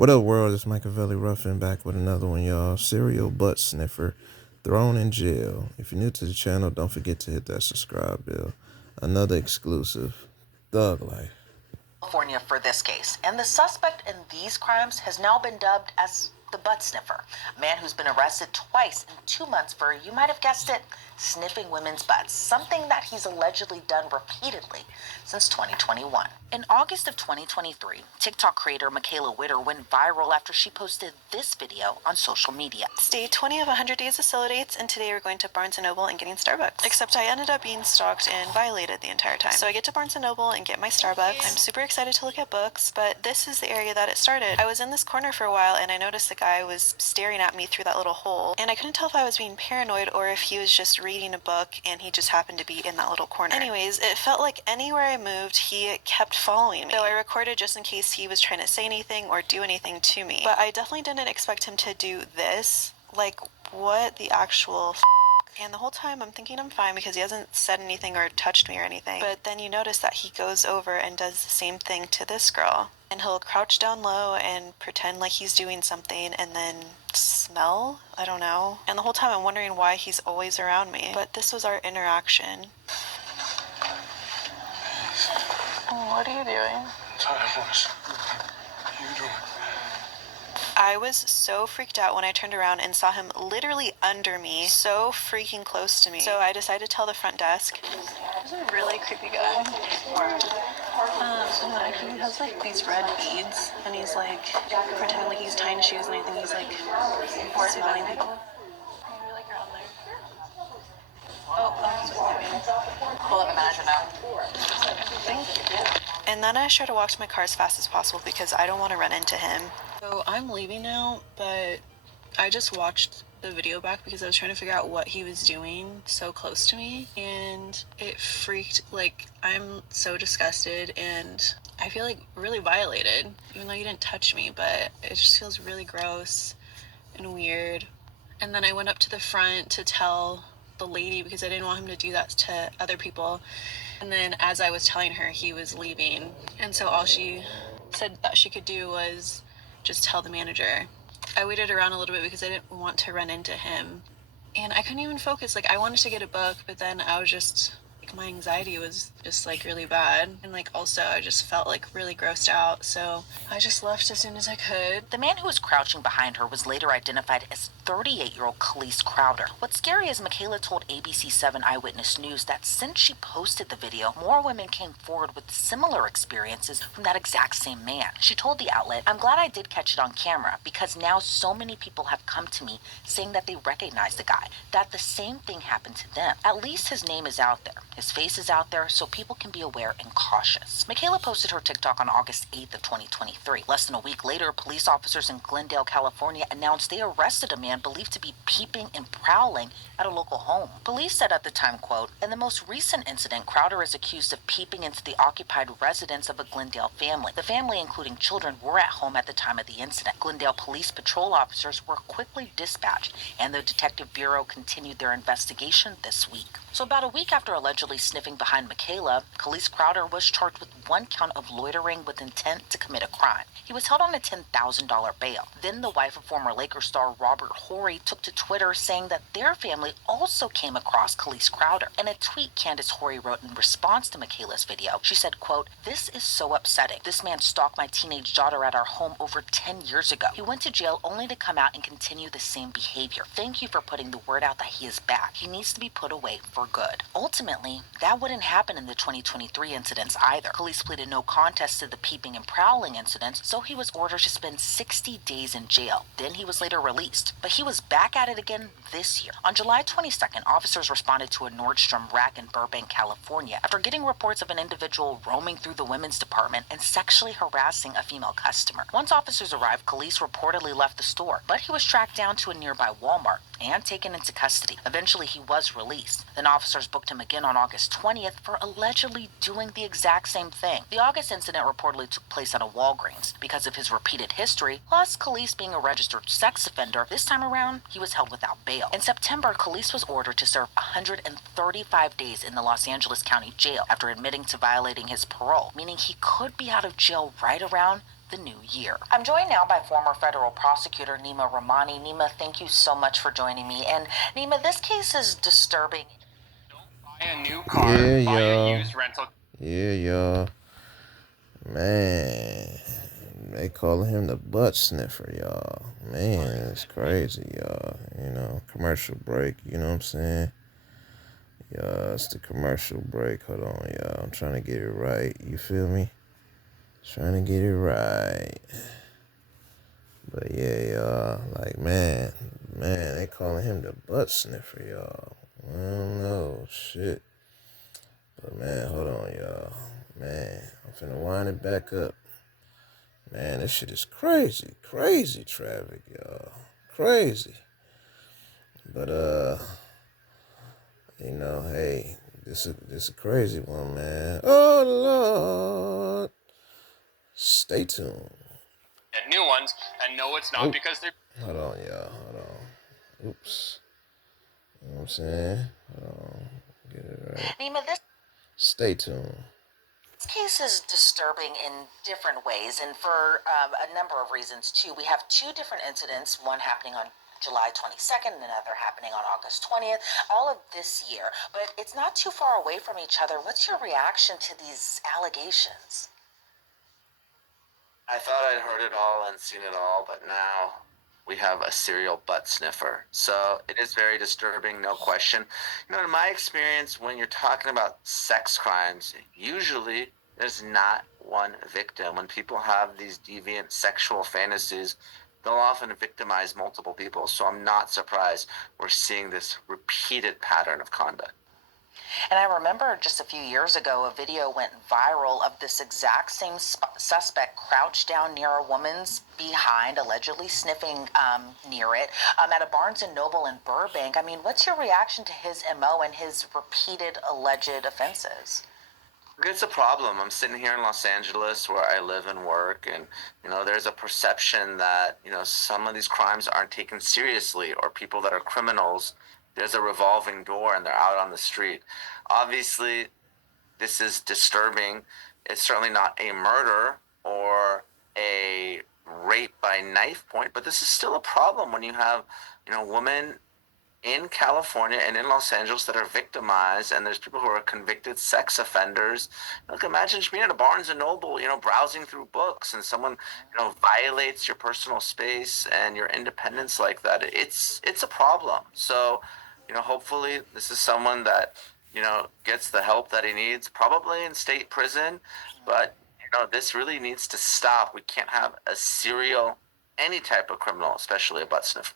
What up, world? It's Machiavelli Ruffin back with another one, y'all. Serial butt sniffer thrown in jail. If you're new to the channel, don't forget to hit that subscribe bell. Another exclusive. Thug life. California for this case, and the suspect in these crimes has now been dubbed as the butt sniffer, a man who's been arrested twice in 2 months for, you might have guessed it, sniffing women's butts, something that he's allegedly done repeatedly since 2021. In August of 2023, TikTok creator Michaela Witter went viral after she posted this video on social media. It's day 20 of 100 days of solo dates, and today we're going to Barnes & Noble and getting Starbucks. Except I ended up being stalked and violated the entire time. So I get to Barnes & Noble and get my Starbucks. I'm super excited to look at books, but this is the area that it started. I was in this corner for a while, and I noticed the guy was staring at me through that little hole, and I couldn't tell if I was being paranoid or if he was just reading a book and he just happened to be in that little corner. Anyways, it felt like anywhere I moved, he kept following me. So I recorded just in case he was trying to say anything or do anything to me. But I definitely didn't expect him to do this. Like, what the actual And the whole time I'm thinking I'm fine because he hasn't said anything or touched me or anything. But then you notice that he goes over and does the same thing to this girl. And he'll crouch down low and pretend like he's doing something and then smell? I don't know. And the whole time I'm wondering why he's always around me. But this was our interaction. What are you doing? I was so freaked out when I turned around and saw him literally under me, so freaking close to me. So I decided to tell the front desk. He's a really creepy guy. He has like these red beads, and he's like pretending like he's tying shoes, and I think he's like smelling people. Maybe like around there. We'll have a manager now. Thank you. And then I try to walk to my car as fast as possible because I don't want to run into him. So I'm leaving now, but I just watched the video back because I was trying to figure out what he was doing so close to me, and it freaked, like, I'm so disgusted and I feel like really violated, even though you didn't touch me, but it just feels really gross and weird. And then I went up to the front to tell the lady because I didn't want him to do that to other people. And then as I was telling her, he was leaving. And so all she said that she could do was just tell the manager. I waited around a little bit because I didn't want to run into him. And I couldn't even focus. Like, I wanted to get a book, but then I was just, like, my anxiety was just, like, really bad. And, like, also I just felt, like, really grossed out. So I just left as soon as I could. The man who was crouching behind her was later identified as 38-year-old Khalees Crowder. What's scary is Michaela told ABC7 Eyewitness News that since she posted the video, more women came forward with similar experiences from that exact same man. She told the outlet, "I'm glad I did catch it on camera because now so many people have come to me saying that they recognize the guy, that the same thing happened to them. At least his name is out there. His face is out there so people can be aware and cautious." Michaela posted her TikTok on August 8th of 2023. Less than a week later, police officers in Glendale, California announced they arrested a man believed to be peeping and prowling at a local home. Police said at the time, quote, "In the most recent incident, Crowder is accused of peeping into the occupied residence of a Glendale family. The family, including children, were at home at the time of the incident. Glendale police patrol officers were quickly dispatched, and the Detective Bureau continued their investigation this week." So about a week after allegedly sniffing behind Michaela, Khalees Crowder was charged with one count of loitering with intent to commit a crime. He was held on a $10,000 bail. Then the wife of former Lakers star Robert Horry took to Twitter saying that their family also came across Khalees Crowder. In a tweet, Candace Horry wrote in response to Michaela's video, she said, quote, "This is so upsetting. This man stalked my teenage daughter at our home over 10 years ago. He went to jail only to come out and continue the same behavior. Thank you for putting the word out that he is back. He needs to be put away for good." Ultimately, that wouldn't happen in the 2023 incidents either. Police pleaded no contest to the peeping and prowling incidents, so he was ordered to spend 60 days in jail. Then he was later released. But he was back at it again this year. On July 22nd, officers responded to a Nordstrom rack in Burbank, California, after getting reports of an individual roaming through the women's department and sexually harassing a female customer. Once officers arrived, Khalees reportedly left the store, but he was tracked down to a nearby Walmart and taken into custody. Eventually, he was released. Then officers booked him again on August 20th for allegedly doing the exact same thing. The August incident reportedly took place at a Walgreens. Because of his repeated history, plus Khalees being a registered sex offender, this time around, he was held without bail. In September, Khalees was ordered to serve 135 days in the Los Angeles County Jail after admitting to violating his parole, meaning he could be out of jail right around the new year. I'm joined now by former federal prosecutor Nima Rahmani. Nima, thank you so much for joining me. And Nima, this case is disturbing. Buy a new car, Yeah, buy a y'all. used rental. Yeah, y'all. Man, they calling him the butt sniffer, y'all. Man, it's crazy, y'all. You know, commercial break, you know what I'm saying? Yeah, it's the commercial break. Hold on, y'all. I'm trying to get it right. You feel me? Trying to get it right. But yeah, y'all. Like, man, they calling him the butt sniffer, y'all. I don't know. Shit. But man, hold on, y'all. Man, I'm finna wind it back up. Man, this shit is crazy. Crazy traffic, y'all. Crazy. But you know, hey, this is a crazy one, man. Oh Lord. Stay tuned. And new ones, and no, it's not because they're. Hold on, y'all. Hold on. Oops. You know what I'm saying? Hold on. Get it right. Nima, this Stay tuned. case is disturbing in different ways, and for a number of reasons, too. We have two different incidents, one happening on July 22nd and another happening on August 20th, all of this year. But it's not too far away from each other. What's your reaction to these allegations? I thought I'd heard it all and seen it all, but now we have a serial butt sniffer. So it is very disturbing, no question. You know, in my experience, when you're talking about sex crimes, usually there's not one victim. When people have these deviant sexual fantasies, they'll often victimize multiple people. So I'm not surprised we're seeing this repeated pattern of conduct. And I remember just a few years ago, a video went viral of this exact same suspect crouched down near a woman's behind, allegedly sniffing near it, at a Barnes & Noble in Burbank. I mean, what's your reaction to his MO and his repeated alleged offenses? It's a problem. I'm sitting here in Los Angeles where I live and work, and there's a perception that some of these crimes aren't taken seriously, or people that are criminals, there's a revolving door and they're out on the street. Obviously, this is disturbing. It's certainly not a murder or a rape by knife point, but this is still a problem when you have women in California and in Los Angeles that are victimized, and there's people who are convicted sex offenders. Look, imagine just being at a Barnes and Noble, browsing through books, and someone, violates your personal space and your independence like that. It's a problem. So, hopefully this is someone that, gets the help that he needs, probably in state prison, but this really needs to stop. We can't have a serial, any type of criminal, especially a butt sniffer.